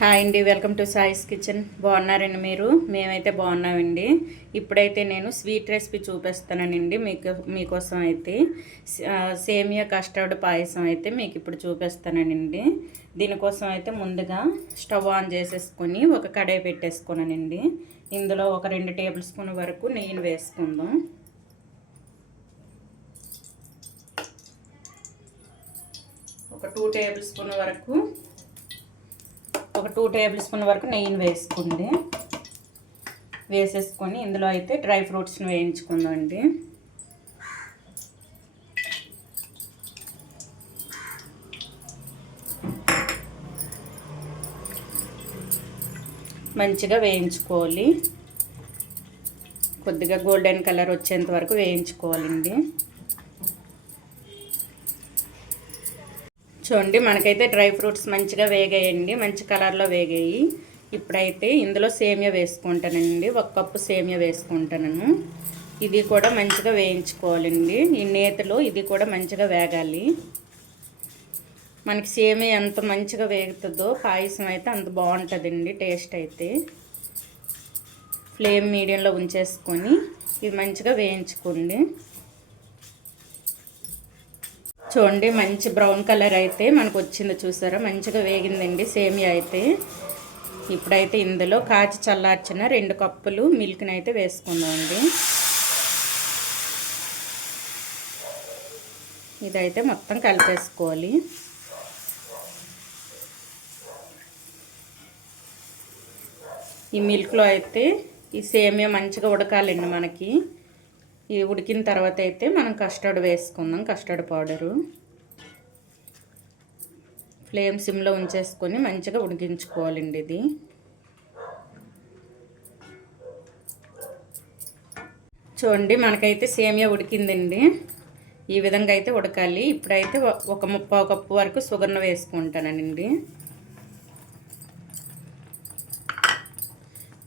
Hi అండి, welcome to సాయిస్ kitchen. బాగున్నారండి మీరు? మేమైతే బాగున్నామండి. ఇప్పుడైతే నేను స్వీట్ రెసిపీ చూపిస్తానండి మీకోసం అయితే సేమియా కస్టర్డ్ పాయసం అయితే మీకు ఇప్పుడు చూపిస్తానండి. దీనికోసం అయితే ముందుగా స్టవ్ ఆన్ చేసేసుకొని ఒక కడాయి పెట్టేసుకున్నానండి. ఇందులో ఒక 2 టేబుల్ స్పూన్ వరకు నెయ్యిని వేసుకుందాం. ఒక 2 టేబుల్ స్పూన్ వరకు ఒక 2 టేబుల్ స్పూన్ వరకు నెయ్యిని వేసేసుకొని ఇందులో అయితే డ్రై ఫ్రూట్స్ని వేయించుకుందాం అండి. మంచిగా వేయించుకోవాలి. కొద్దిగా గోల్డెన్ కలర్ వచ్చేంత వరకు వేయించుకోవాలండి. చూడండి, మనకైతే డ్రై ఫ్రూట్స్ మంచిగా వేగాయండి, మంచి కలర్లో వేగాయి. ఇప్పుడైతే ఇందులో సేమియా వేసుకుంటానండి. 1 కప్పు సేమియా వేసుకుంటాను. ఇది కూడా మంచిగా వేయించుకోవాలండి. ఈ నేతిలో ఇది కూడా మంచిగా వేగాలి. మనకి సేమియా ఎంత మంచిగా వేగుతుందో పాయసం అయితే అంత బాగుంటుందండి. టేస్ట్ అయితే ఫ్లేమ్ మీడియంలో ఉంచేసుకొని ఇది మంచిగా వేయించుకోండి. చూడండి, మంచి బ్రౌన్ కలర్ అయితే మనకు వచ్చింది, చూసారా? మంచిగా వేగిందండి సేమియా అయితే. ఇప్పుడైతే ఇందులో కాచి చల్లార్చిన 2 కప్పులు మిల్క్ని అయితే వేసుకుందామండి. ఇదైతే మొత్తం కలిపేసుకోవాలి. ఈ మిల్క్లో అయితే ఈ సేమియా మంచిగా ఉడకాలండి మనకి. ఇది ఉడికిన తర్వాత అయితే మనం కస్టర్డ్ వేసుకుందాం. కస్టర్డ్ పౌడరు ఫ్లేమ్ సిమ్లో ఉంచేసుకొని మంచిగా ఉడికించుకోవాలండి. ఇది చూడండి, మనకైతే సేమియా ఉడికిందండి. ఈ విధంగా అయితే ఉడకాలి. ఇప్పుడైతే ఒక 3/4 కప్పు వరకు షుగర్ను వేసుకుంటానండి.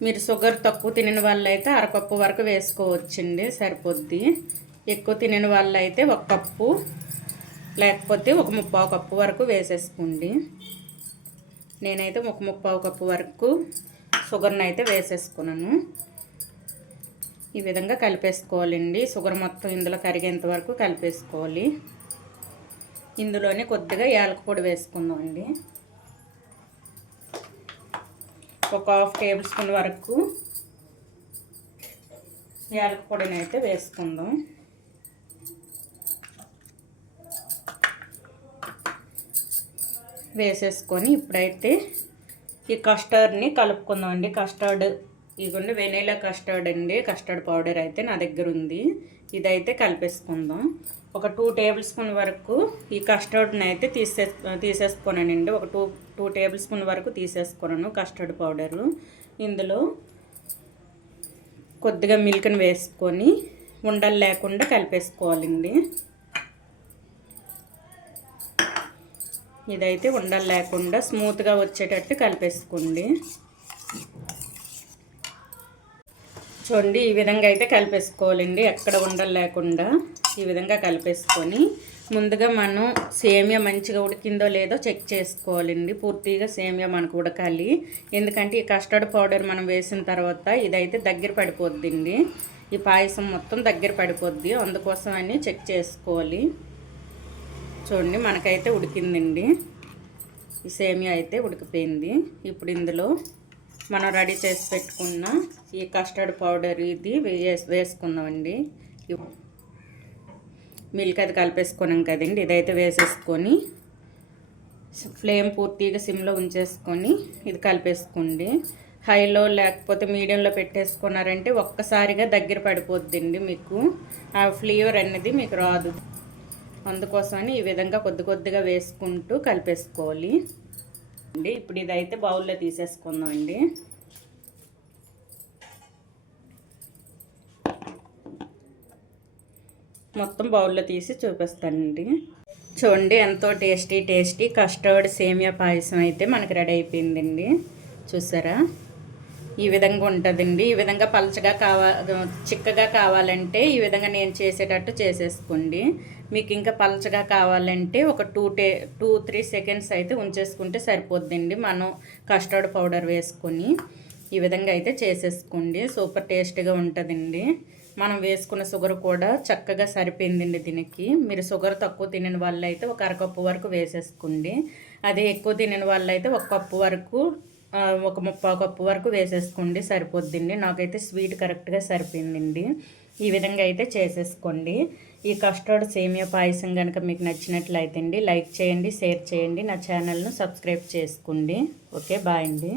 మీరు షుగర్ తక్కువ తినని వాళ్ళైతే 1/2 కప్పు వరకు వేసుకోవచ్చండి, సరిపోద్ది. ఎక్కువ తినని వాళ్ళైతే 1 కప్పు లేకపోతే ఒక 3/4 కప్పు వరకు వేసేసుకోండి. నేనైతే ఒక 3/4 కప్పు వరకు షుగర్ని అయితే వేసేసుకున్నాను. ఈ విధంగా కలిపేసుకోవాలండి. షుగర్ మొత్తం ఇందులో కరిగేంత వరకు కలిపేసుకోవాలి. ఇందులోనే కొద్దిగా యాలకుల పొడి వేసుకుందామండి. ఒక 1/2 టేబుల్ స్పూన్ వరకు యాలకుల పొడిని అయితే వేసుకుందాం. వేసేసుకొని ఇప్పుడైతే ఈ కస్టర్డ్ని కలుపుకుందాం అండి. కస్టర్డ్ ఇదిగోండి, వెనీలా కస్టర్డ్ అండి. కస్టర్డ్ పౌడర్ అయితే నా దగ్గర ఉంది. ఇదైతే కలిపేసుకుందాం. ఒక 2 టేబుల్ స్పూన్ వరకు ఈ కస్టర్డ్ని అయితే తీసేసుకున్నానండి. ఒక 2 టేబుల్ స్పూన్ వరకు తీసేసుకున్నాను కస్టర్డ్ పౌడరు. ఇందులో కొద్దిగా మిల్క్ని వేసుకొని ఉండలు లేకుండా కలిపేసుకోవాలండి. ఇదైతే ఉండలు లేకుండా స్మూత్గా వచ్చేటట్టు కలిపేసుకోండి. చూడండి, ఈ విధంగా అయితే కలిపేసుకోవాలండి. ఎక్కడ ఉండలు లేకుండా ఈ విధంగా కలిపేసుకొని ముందుగా మనం సేమియా మంచిగా ఉడికిందో లేదో చెక్ చేసుకోవాలండి. పూర్తిగా సేమియా మనకు ఉడకాలి. ఎందుకంటే ఈ కస్టర్డ్ పౌడర్ మనం వేసిన తర్వాత ఇదైతే దగ్గర పడిపోద్దండి. ఈ పాయసం మొత్తం దగ్గర పడిపోద్ది. అందుకోసం అని చెక్ చేసుకోవాలి. చూడండి, మనకైతే ఉడికిందండి. ఈ సేమియా అయితే ఉడికిపోయింది. ఇప్పుడు ఇందులో మనం రెడీ చేసి పెట్టుకున్న ఈ కస్టర్డ్ పౌడర్ ఇది వేసుకుందామండి. మిల్క్ అది కలిపేసుకున్నాం కదండి. ఇదైతే వేసేసుకొని ఫ్లేమ్ పూర్తిగా సిమ్లో ఉంచేసుకొని ఇది కలిపేసుకోండి. హైలో లేకపోతే మీడియంలో పెట్టేసుకున్నారంటే ఒక్కసారిగా దగ్గర పడిపోద్దండి. మీకు ఆ ఫ్లేవర్ అనేది మీకు రాదు. అందుకోసమని ఈ విధంగా కొద్దిగా వేసుకుంటూ కలిపేసుకోవాలి అండి. ఇప్పుడు ఇదైతే బౌల్లో తీసేసుకుందాం అండి. మొత్తం బౌల్లో తీసి చూపిస్తానండి. చూడండి, ఎంతో టేస్టీ కస్టర్డ్ సేమియా పాయసం అయితే మనకు రెడీ అయిపోయిందండి. చూసారా? ఈ విధంగా ఉంటుందండి. ఈ విధంగా పలచగా చిక్కగా కావాలంటే ఈ విధంగా నేను చేసేటట్టు చేసేసుకోండి. మీకు ఇంకా పలచగా కావాలంటే ఒక 2-3 సెకండ్స్ అయితే ఉంచేసుకుంటే సరిపోద్దండి. మనం కస్టర్డ్ పౌడర్ వేసుకొని ఈ విధంగా అయితే చేసేసుకోండి. సూపర్ టేస్టీగా ఉంటుందండి. మనం వేసుకున్న షుగర్ కూడా చక్కగా సరిపోయిందండి దీనికి. మీరు షుగర్ తక్కువ తినని వాళ్ళు అయితే ఒక అరకప్పు వరకు వేసేసుకోండి. అదే ఎక్కువ తినని వాళ్ళు అయితే ఒక కప్పు వరకు, ఒక 3/4 కప్పు వరకు వేసేసుకోండి, సరిపోద్దండి. నాకైతే స్వీట్ కరెక్ట్గా సరిపోయిందండి. ఈ విధంగా అయితే చేసేసుకోండి. ఈ కస్టర్డ్ సేమియా పాయసం కనుక మీకు నచ్చినట్లయితే అండి లైక్ చేయండి, షేర్ చేయండి, నా ఛానల్ను సబ్స్క్రైబ్ చేసుకోండి. ఓకే, బాయ్ అండి.